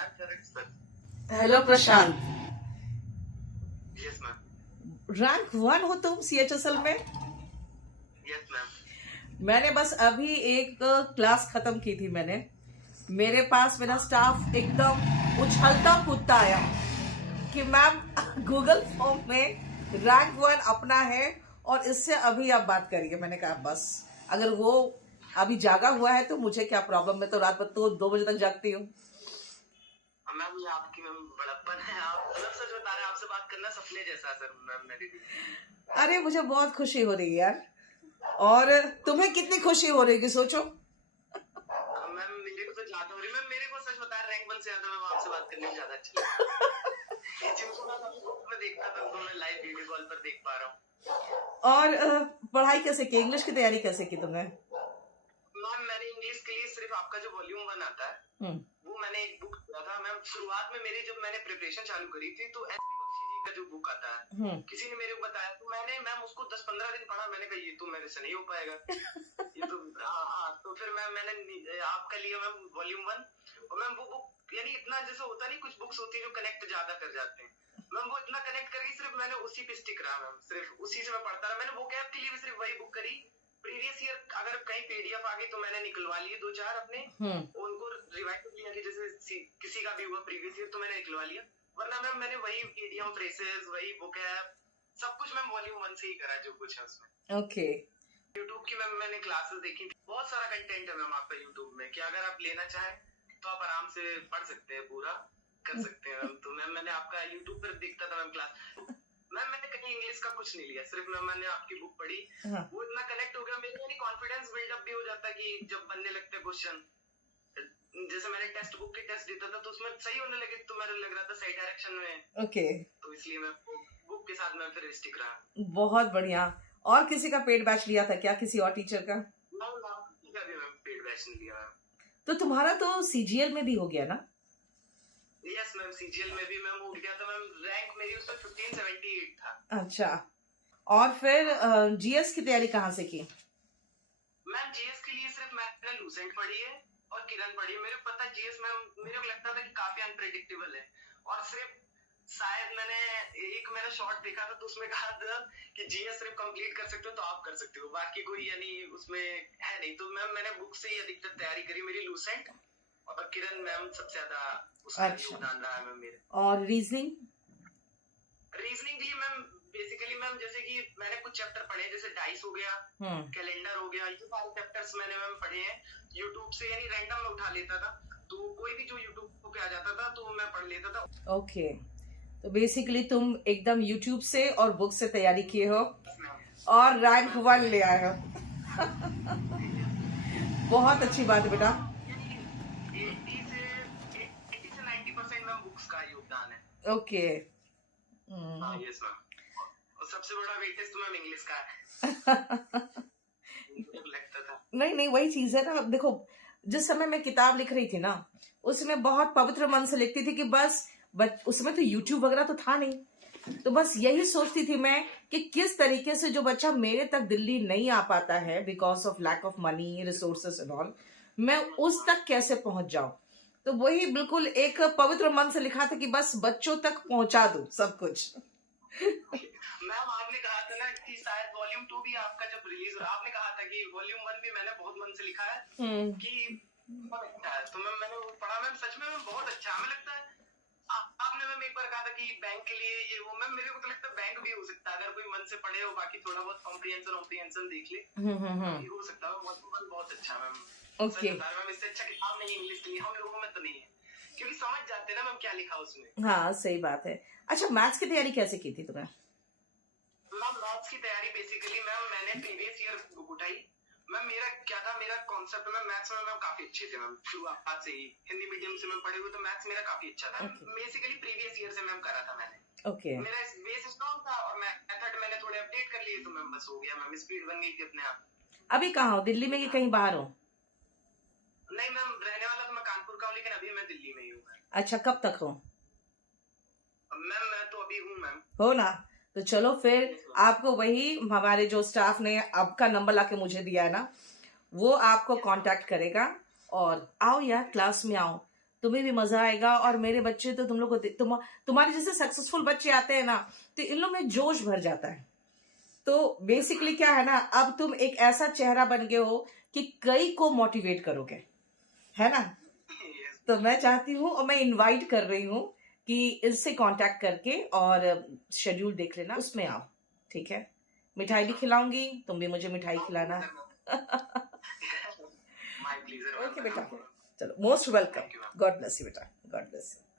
Hello प्रशांत, yes ma'am. Rank 1 हो तुम CHSL में? Yes ma'am. मैंने बस अभी एक क्लास खत्म की थी। मेरे पास मेरा स्टाफ एकदम उछलता कूदता आया कि मैम गूगल फॉर्म में रैंक 1 अपना है और इससे अभी आप बात करिए। मैंने कहा बस, अगर वो अभी जागा हुआ है तो मुझे क्या प्रॉब्लम। मैं तो रात भर तो 2 बजे तक जागती हूँ। मैम ये आपकी मैम बड़प्पन है। आप मतलब सच बता रहे हैं, आपसे बात करना सपने जैसा है सर मैम मेरे लिए। अरे मुझे बहुत खुशी हो रही है यार, और तुम्हें कितनी खुशी हो रही है सोचो। मैम मेरे को तो ज्यादा हो रही है। मैम मेरे को सच बता रहे, रैंक 1 से ज्यादा मैं आपसे बात करने में ज्यादा अच्छी लगती है। जिनको मैं अभी ग्रुप में देखता था उनको मैं लाइव वीडियो कॉल पर देख पा रहा हूँ। और पढ़ाई कैसे की? इंग्लिश की तैयारी कैसे की तुमने? मैम मैंने इंग्लिश के लिए सिर्फ आपका जो वॉल्यूम 1 आता है वो मैंने एक बुक पढ़ा था। मैम शुरुआत में मेरी जब मैंने प्रिपरेशन चालू करी थी तो एसपी बख्शी जी का जो बुक आता है किसी ने मेरे को बताया, तो मैंने मैम उसको 10-15 दिन पढ़ा। मैंने कहा ये तो मेरे से नहीं हो पाएगा। ये तो तो फिर मैंने आपका लिया मैम वॉल्यूम 1। और मैम वो बुक यानी इतना जैसे होता नहीं, कुछ बुक्स होती है जो कनेक्ट ज्यादा कर जाते हैं। मैम वो इतना कनेक्ट कर गई, सिर्फ मैंने उसी पे स्टिक रहा। मैम सिर्फ उसी से मैं पढ़ता रहा। मैंने वो कैब के लिए भी सिर्फ वही बुक करी। प्रीवियस ईयर अगर कहीं पीडीएफ आ गई तो मैंने निकलवा लिए 2-4 अपने, उनको रिवाइज कर लिया कि जैसे किसी का भी हुआ प्रीवियस ईयर तो मैंने निकलवा लिया। वरना मैम मैंने वही इडियम फ्रेसेस वही बुक है सब कुछ मैम वॉल्यूम 1 से ही करा जो कुछ है उसमें। ओके। यूट्यूब की मैम मैंने क्लासेस देखी थी। बहुत सारा कंटेंट है मैम आपका यूट्यूब में कि अगर आप लेना चाहें तो आप आराम से पढ़ सकते हैं, पूरा कर सकते हैं मैम। तो मैम मैंने आपका यूट्यूब पर देखता था मैम क्लास। मैम मैंने कहीं इंग्लिश का कुछ नहीं लिया, सिर्फ मैम मैंने आपकी बुक पढ़ी। वो इतना कनेक्ट हो गया मेरे, कॉन्फिडेंस बिल्डअप भी हो जाता है कि जब बनने लगते क्वेश्चन, जैसे मैंने टेक्स्ट बुक के टेस्ट देता था तो उसमें सही होने लगे तो मेरे लग रहा था सही डायरेक्शन में। ओके। तो इसलिए मैं बुक के साथ मैं फिर स्टिक रहा। बहुत बढ़िया। और किसी का पेड बैच लिया था क्या, किसी और टीचर का? किसी का भी मैम पेड बैच नहीं लिया। तो तुम्हारा तो CGL में भी हो गया ना? यस मैम, CGL में भी मैम हो गया था। मैम रैंक मेरी उसमें 1578 था। अच्छा। और फिर GS की तैयारी कहाँ से की? मैम GS के लिए सिर्फ मैंने लूसेंट पढ़ी है और किरण पढ़ी है। मेरे को पता GS मैम मेरे को लगता था कि काफी अनप्रेडिक्टेबल है, और सिर्फ शायद मैंने शॉर्ट देखा था तो उसमें कहा था कि GS सिर्फ कंप्लीट कर सकते हो तो आप कर सकते हो, बाकी कोई यानी उसमें है नहीं। तो मैम मैंने बुक से ही अधिकतर तैयारी करी। मेरी लूसेंट और किरण मैम सबसे ज्यादा उसका योगदान रहा है मैम मेरे। और रीजनिंग के लिए मैम बेसिकली मैम जैसे कि मैंने कुछ चैप्टर पढ़े जैसे डाइस हो गया, कैलेंडर हो गया, ये सारे चैप्टर्स मैंने मैम पढ़े हैं यूट्यूब से, यानी रैंडम में उठा लेता था तो कोई भी जो यूट्यूब पे आ जाता था तो मैं पढ़ लेता था। ओके। तो बेसिकली तुम एकदम यूट्यूब से और बुक से तैयारी किए हो और रैंक 1 ले आए हो। बहुत अच्छी बात है बेटा। 80 से 90% मैम बुक्स का योगदान है। ओके। Yes ma'am. और सबसे बड़ा वेटेज तो मैम इंग्लिश का है। लगता था नहीं वही चीज है ना। देखो, जिस समय मैं किताब लिख रही थी ना उसमें बहुत पवित्र मन से लिखती थी कि बस उसमें तो YouTube वगैरह तो था नहीं, तो बस यही सोचती थी मैं कि किस तरीके से जो बच्चा मेरे तक दिल्ली नहीं आ पाता है because of lack of money resources and all, मैं उस तक कैसे पहुंच जाऊं। तो वही बिल्कुल एक पवित्र मन से लिखा था कि बस बच्चों तक पहुंचा दूं सब कुछ। मैम आपने कहा था ना कि शायद वॉल्यूम 2 भी आपका जब रिलीज हो, आपने कहा था कि वॉल्यूम 1 भी मैंने बहुत मन से लिखा है कि बहुत अच्छा है। तो मैंने वो पढ़ा मैम, सच में मैम बहुत अच्छा हमें लगता है। आपने मैम एक बार कहा था कि बैंक के लिए ये वो, मैम मेरे को तो लगता है बैंक भी हो सकता है अगर कोई मन से पढ़े हो, बाकी थोड़ा बहुत कॉम्प्रिहेंशन देख ले हो सकता है। बहुत अच्छा मैम। ओके। मैम इससे अच्छा किताब नहीं इंग्लिश के लिए हम लोगों में तो नहीं है, क्योंकि समझ जाते हैं ना मैम क्या लिखा उसमें। हाँ सही बात है। अच्छा, मैथ्स की तैयारी कैसे की थी तुमने? मैम मैथ्स की तैयारी बेसिकली मैम मैंने प्रीवियस ईयर बुक उठाई। मैम मेरा क्या था, मेरा कॉन्सेप्ट में मैथ्स में मैम काफी अच्छे थे मैम शुरुआत से ही। हिंदी मीडियम से मैं पढ़े हुए तो मैथ्स मेरा काफी अच्छा था। बेसिकली प्रीवियस ईयर से मैम करा था मैंने। ओके। मेरा बेस स्ट्रॉन्ग था और मेथड मैंने थोड़े अपडेट कर लिए तो मैम बस हो गया। मैम स्पीड बन गई थी अपने आप। अभी कहाँ हो, दिल्ली में कि कहीं बाहर हो? नहीं मैम, रहने वाला तो मैं कानपुर का हूँ लेकिन अभी मैं दिल्ली में ही हूँ। अच्छा, कब तक हो? मैम मैं तो अभी हूँ मैम। हो ना, तो चलो फिर आपको वही हमारे जो स्टाफ ने आपका नंबर लाके मुझे दिया है ना, वो आपको कांटेक्ट करेगा और आओ यार क्लास में आओ। तुम्हें भी मजा आएगा। और मेरे बच्चे तो तुम लोग को तुम्हारे जैसे सक्सेसफुल बच्चे आते हैं ना, तो इन लोग में जोश भर जाता है। तो बेसिकली क्या है ना, अब तुम एक ऐसा चेहरा बन गए हो कि कई को मोटिवेट करोगे, है ना। तो मैं चाहती हूँ और मैं इनवाइट कर रही हूँ कि इससे कांटेक्ट करके और शेड्यूल देख लेना, उसमें आओ, ठीक है। मिठाई भी खिलाऊंगी, तुम भी मुझे मिठाई खिलाना। ओके बेटा, चलो, most welcome. God bless you बेटा, गॉड ब्लेस यू।